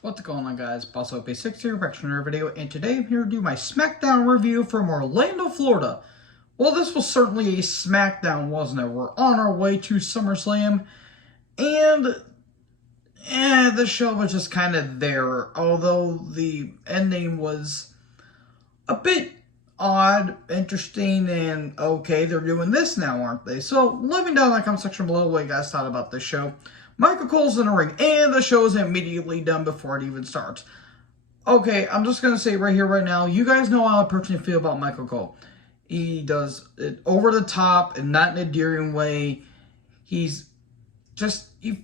What's going on, guys? Boss OP6 here, back to another video, and today I'm here to do my Smackdown review from Orlando, Florida. Well, this was certainly a Smackdown, wasn't it? We're on our way to SummerSlam, and the show was just kind of there, although the ending was a bit odd, interesting, and okay, they're doing this now, aren't they? So, let me know in the comment section below what you guys thought about this show. Michael Cole's in the ring, and the show is immediately done before it even starts. Okay, I'm just going to say right here, right now, you guys know how I personally feel about Michael Cole. He does it over the top and not in a endearing way. He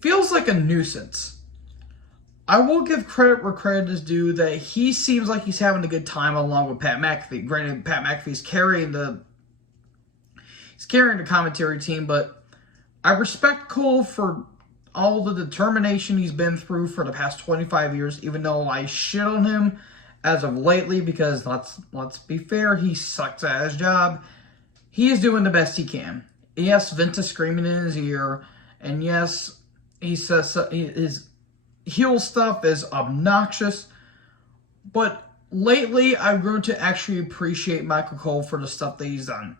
feels like a nuisance. I will give credit where credit is due that he seems like he's having a good time along with Pat McAfee. Granted, Pat McAfee's carrying the commentary team, but I respect Cole for all the determination he's been through for the past 25 years, even though I shit on him as of lately, because let's be fair, he sucks at his job. He is doing the best he can. Yes, Vince is screaming in his ear, and yes, he says his heel stuff is obnoxious, but lately I've grown to actually appreciate Michael Cole for the stuff that he's done.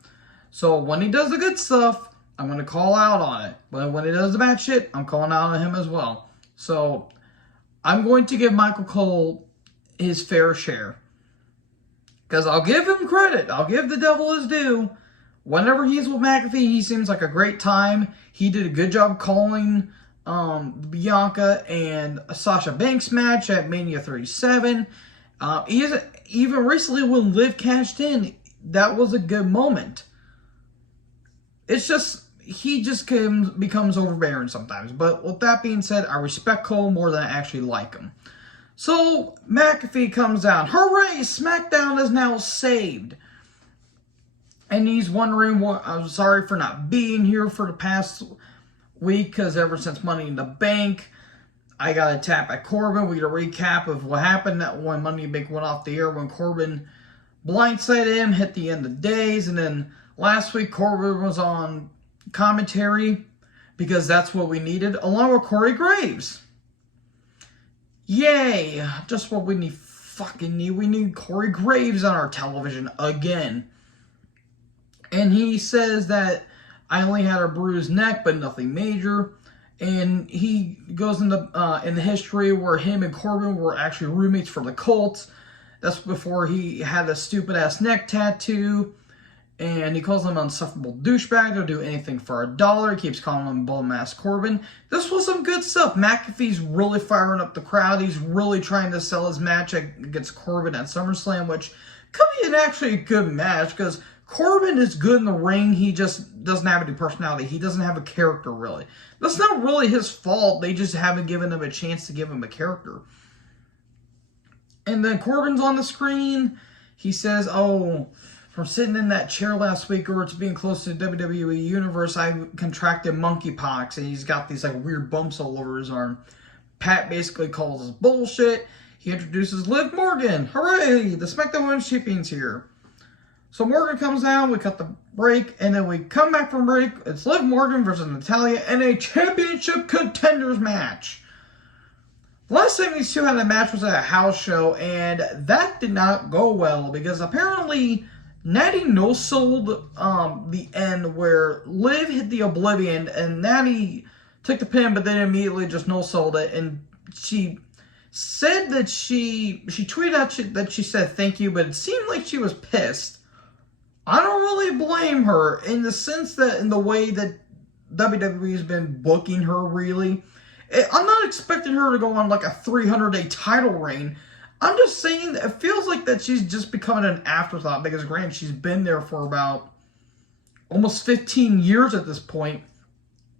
So when he does the good stuff, I'm going to call out on it. But when he does the bad shit, I'm calling out on him as well. So, I'm going to give Michael Cole his fair share. Because I'll give him credit. I'll give the devil his due. Whenever he's with McAfee, he seems like a great time. He did a good job calling Bianca and Sasha Banks match at Mania 37. Even recently when Liv cashed in, that was a good moment. It's just, he just becomes overbearing sometimes. But with that being said, I respect Cole more than I actually like him. So, McAfee comes down. Hooray! Smackdown is now saved. And he's wondering what, I'm sorry for not being here for the past week, because ever since Money in the Bank, I got a tap at Corbin. We get a recap of what happened when Money in the Bank went off the air, when Corbin blindsided him, hit the end of days, and then last week, Corbin was on commentary because that's what we needed, along with Corey Graves. Yay! Just what we fucking need. We need Corey Graves on our television again. And he says that I only had a bruised neck, but nothing major. And he goes in the history where him and Corbin were actually roommates for the Colts. That's before he had a stupid-ass neck tattoo. And he calls him an unsufferable douchebag. They'll do anything for a dollar. He keeps calling him Bull-Mass Corbin. This was some good stuff. McAfee's really firing up the crowd. He's really trying to sell his match against Corbin at SummerSlam, which could be actually a good match, because Corbin is good in the ring. He just doesn't have any personality. He doesn't have a character, really. That's not really his fault. They just haven't given him a chance to give him a character. And then Corbin's on the screen. He says, oh, from sitting in that chair last week, or it's being close to the WWE Universe, I contracted monkeypox, and he's got these like weird bumps all over his arm. Pat basically calls us bullshit. He introduces Liv Morgan. Hooray! The SmackDown Women's Champion's here. So Morgan comes down, we cut the break, and then we come back from break. It's Liv Morgan versus Natalya in a championship contenders match. The last time these two had a match was at a house show, and that did not go well, because apparently Natty no-sold the end where Liv hit the Oblivion, and Natty took the pin, but then immediately just no-sold it, and she said that she tweeted out that she said thank you, but it seemed like she was pissed. I don't really blame her, in the sense that, in the way that WWE has been booking her, really. I'm not expecting her to go on like a 300-day title reign. I'm just saying that it feels like that she's just becoming an afterthought, because granted, she's been there for about almost 15 years at this point.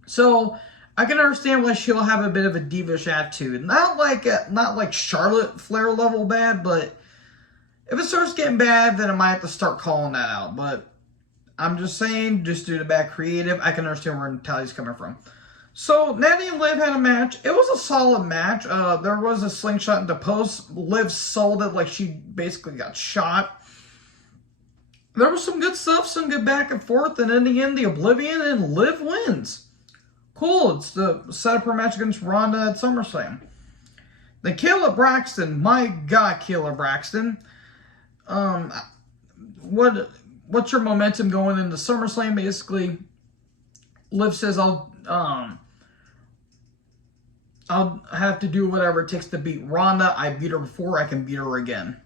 So I can understand why she'll have a bit of a divish attitude. Not like Charlotte Flair level bad, but if it starts getting bad, then I might have to start calling that out. But I'm just saying, just due to bad creative, I can understand where Natalya's coming from. So, Natty and Liv had a match. It was a solid match. There was a slingshot into post. Liv sold it like she basically got shot. There was some good stuff, some good back and forth, and in the end, the Oblivion, and Liv wins. Cool, it's the setup her match against Ronda at SummerSlam. The Kayla Braxton, my God, Kayla Braxton. What's your momentum going into SummerSlam? Basically, Liv says I'll have to do whatever it takes to beat Ronda. I beat her before, I can beat her again.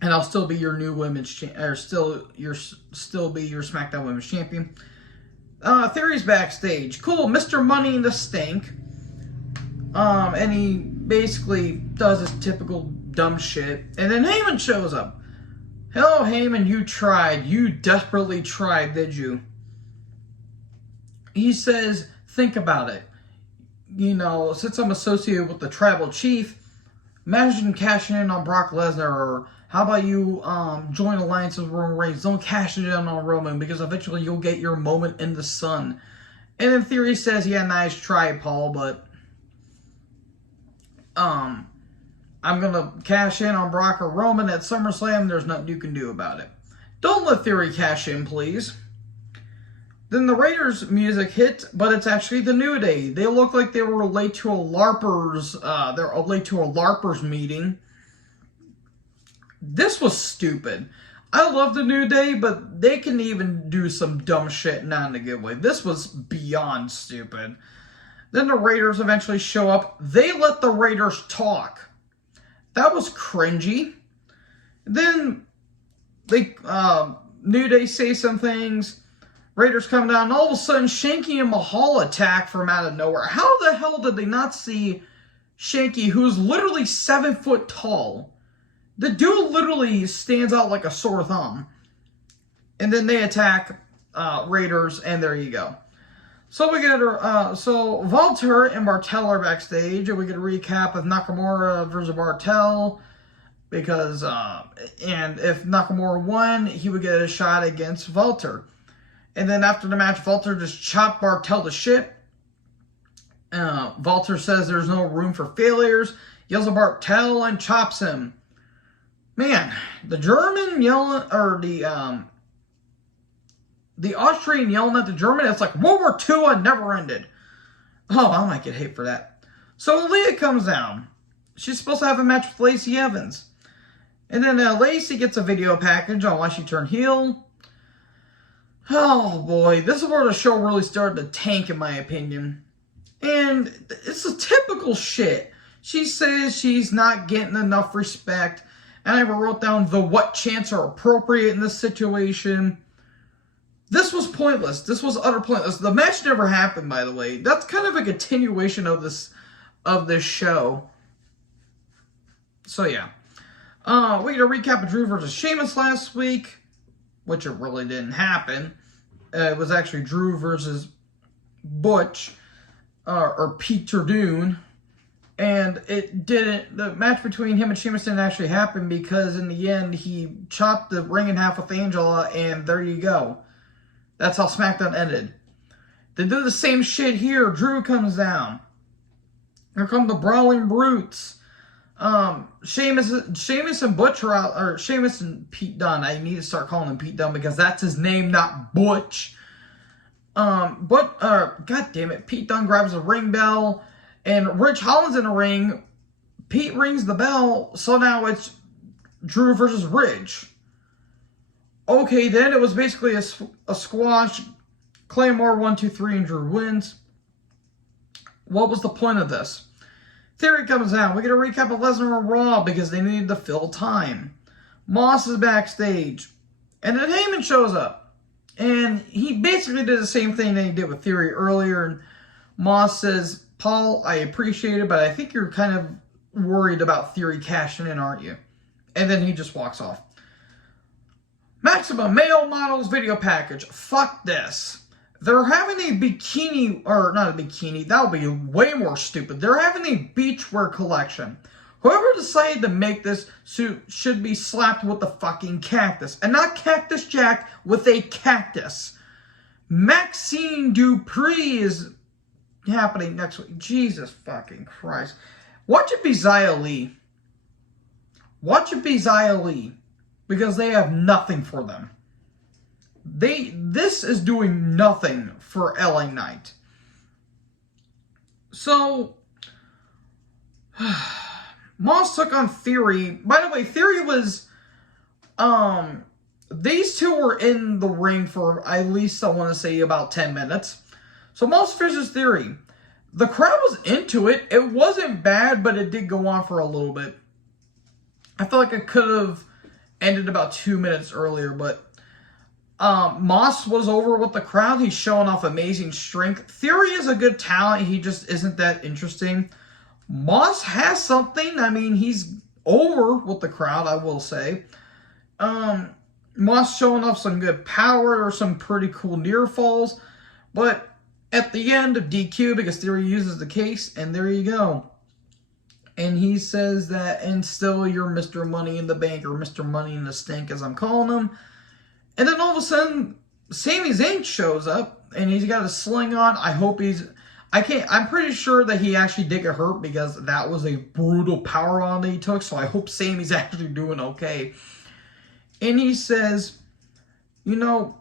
And I'll still be your new women's still be your SmackDown Women's Champion. Theory's backstage. Cool, Mr. Money in the Stink. And he basically does his typical dumb shit. And then Heyman shows up. Hello, Heyman, you tried. You desperately tried, did you? He says, think about it. You know, since I'm associated with the Tribal Chief, imagine cashing in on Brock Lesnar, or how about you join alliance with Roman Reigns? Don't cash it in on Roman, because eventually you'll get your moment in the sun. And then Theory says, yeah, nice try, Paul, but I'm going to cash in on Brock or Roman at SummerSlam. There's nothing you can do about it. Don't let Theory cash in, please. Then the Raiders music hit, but it's actually the New Day. They look like they were late to a LARPers meeting. This was stupid. I love the New Day, but they can even do some dumb shit not in a good way. This was beyond stupid. Then the Raiders eventually show up. They let the Raiders talk. That was cringy. Then they New Day say some things. Raiders come down, and all of a sudden, Shanky and Mahal attack from out of nowhere. How the hell did they not see Shanky, who's literally 7 foot tall? The dude literally stands out like a sore thumb. And then they attack Raiders, and there you go. So we get Walter and Martel are backstage, and we get a recap of Nakamura versus Martel, because and if Nakamura won, he would get a shot against Walter. And then after the match, Walter just chopped Martel to shit. Walter says there's no room for failures, yells at Martel and chops him. Man, the German yelling, or the Austrian yelling at the German, it's like World War II and never ended. Oh, I might get hate for that. So Aaliyah comes down. She's supposed to have a match with Lacey Evans. And then Lacey gets a video package on why she turned heel. Oh boy, this is where the show really started to tank, in my opinion. And it's a typical shit. She says she's not getting enough respect. And I wrote down the what chants are appropriate in this situation. This was pointless. This was utter pointless. The match never happened, by the way. That's kind of a continuation of this show. So yeah. We get a recap of Drew versus Sheamus last week, which it really didn't happen. It was actually Drew versus Butch, or Peter Dune. And it didn't, the match between him and Sheamus didn't actually happen, because in the end, he chopped the ring in half with Angela, and there you go. That's how Smackdown ended. They do the same shit here. Drew comes down. Here come the Brawling Brutes. Sheamus and Butch are out, or Sheamus and Pete Dunne. I need to start calling him Pete Dunne because that's his name, not Butch. God damn it, Pete Dunne grabs a ring bell, and Rich Holland's in the ring. Pete rings the bell, so now it's Drew versus Ridge. Okay, then it was basically a squash. Claymore 1, 2, 3, and Drew wins. What was the point of this? Theory comes out. We get a recap of Lesnar and Raw because they needed to fill time. Moss is backstage. And then Heyman shows up. And he basically did the same thing that he did with Theory earlier. And Moss says, Paul, I appreciate it, but I think you're kind of worried about Theory cashing in, aren't you? And then he just walks off. Maximum Male Models video package. Fuck this. They're having a bikini, or not a bikini, that would be way more stupid. They're having a beachwear collection. Whoever decided to make this suit should be slapped with a fucking cactus. And not Cactus Jack, with a cactus. Maxine Dupree is happening next week. Jesus fucking Christ. Watch it be Xia Li. Watch it be Xia Li. Because they have nothing for them. This is doing nothing for LA Knight. So, Moss took on Theory. By the way, Theory was, these two were in the ring for at least, I want to say, about 10 minutes. So Moss versus Theory. The crowd was into it. It wasn't bad, but it did go on for a little bit. I feel like it could have ended about 2 minutes earlier, but Moss was over with the crowd. He's showing off amazing strength. Theory is a good talent. He just isn't that interesting. Moss has something. I mean, he's over with the crowd, I will say. Moss showing off some good power or some pretty cool near falls. But at the end of DQ, because Theory uses the case, and there you go. And he says that, and still you're Mr. Money in the Bank, or Mr. Money in the Stink, as I'm calling him. And then all of a sudden, Sami Zayn shows up, and he's got a sling on. I hope he's... I'm pretty sure that he actually did get hurt, because that was a brutal powerbomb that he took, so I hope Sami's actually doing okay. And he says, you know,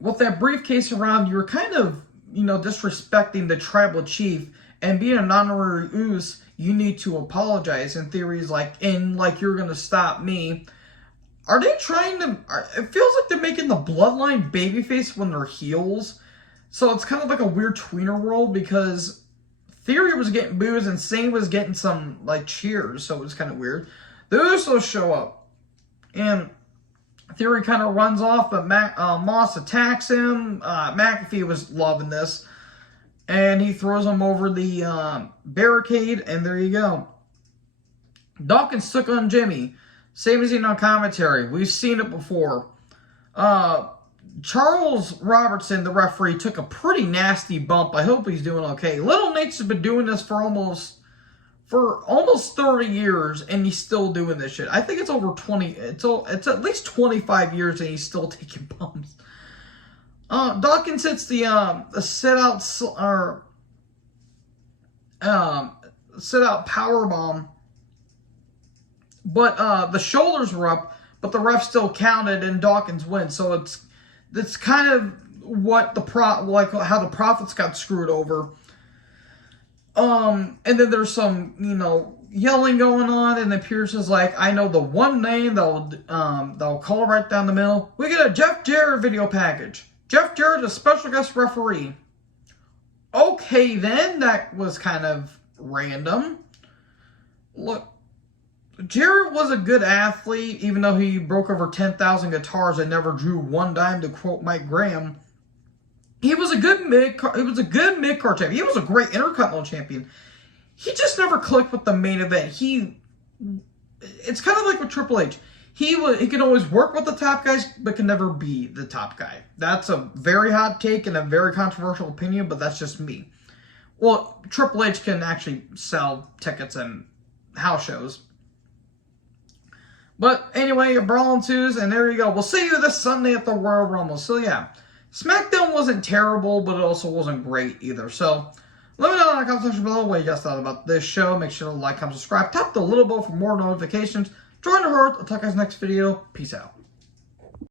with that briefcase around, you're kind of, you know, disrespecting the tribal chief, and being an honorary Uce, you need to apologize. And Theory's like, you're going to stop me. Are they trying to... It feels like they're making the Bloodline babyface when they're heels. So it's kind of like a weird tweener world, because Theory was getting boos and Zayn was getting some, like, cheers. So it was kind of weird. The Usos show up. And Theory kind of runs off, but Moss attacks him. McAfee was loving this. And he throws him over the barricade, and there you go. Dawkins took on Jimmy. Same as on commentary. We've seen it before. Charles Robertson, the referee, took a pretty nasty bump. I hope he's doing okay. Little Nate's been doing this for almost 30 years, and he's still doing this shit. I think it's over 20. It's at least 25 years, and he's still taking bumps. Dawkins hits the sit out power bomb, but the shoulders were up, but the ref still counted, and Dawkins wins. So it's kind of what how the Profits got screwed over. And then there's some, you know, yelling going on, and then Pierce is like, I know the one name they'll call right down the middle. We get a Jeff Jarrett video package. Jeff Jarrett, a special guest referee. Okay, then, that was kind of random. Look, Jarrett was a good athlete, even though he broke over 10,000 guitars and never drew one dime, to quote Mike Graham. He was a good mid-card champion. He was a great Intercontinental champion. He just never clicked with the main event. It's kind of like with Triple H. He can always work with the top guys, but can never be the top guy. That's a very hot take and a very controversial opinion, but that's just me. Well, Triple H can actually sell tickets and house shows. But anyway, you're brawling twos, and there you go. We'll see you this Sunday at the Royal Rumble. So yeah, Smackdown wasn't terrible, but it also wasn't great either. So let me know in the comment section below what you guys thought about this show. Make sure to like, comment, subscribe. Tap the little bell for more notifications. Join the herd. I'll talk to you guys next video. Peace out.